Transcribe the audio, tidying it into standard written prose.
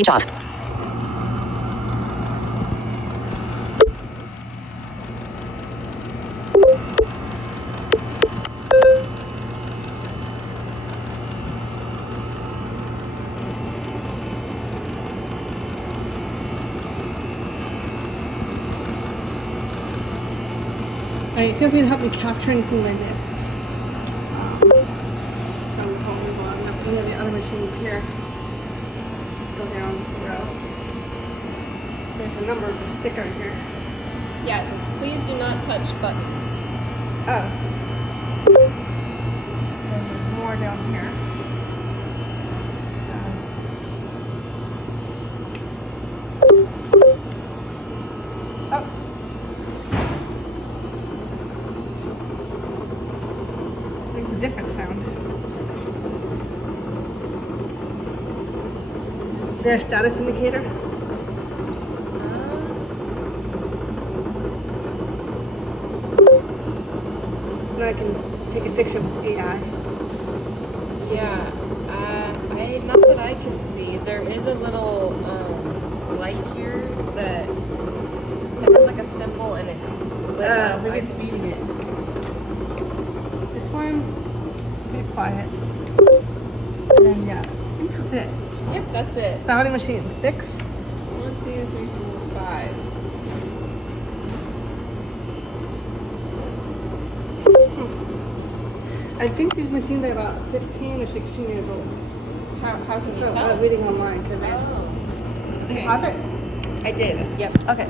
Speech off. Alright, feel free to help me capture anything I missed. So I'm calling on any of the other machines here. Go down the row. There's a number of a sticker here. Yeah, it says, please do not touch buttons. Oh. There's more down here. Oh. Makes a different sound. Is there a status indicator? Then I can take a picture with AI. Yeah, not that I can see. There is a little light here that it has like a symbol and it's lit up. Maybe it's beating it. This one, pretty quiet. And then yeah, I think that's it. Yep, that's it. So how many machines? 6? 1, 2, 3, 4, 5. I think these machines are about 15 or 16 years old. How can you So tell? I was reading online. Oh. You Okay. have it? I did. Yep. Okay.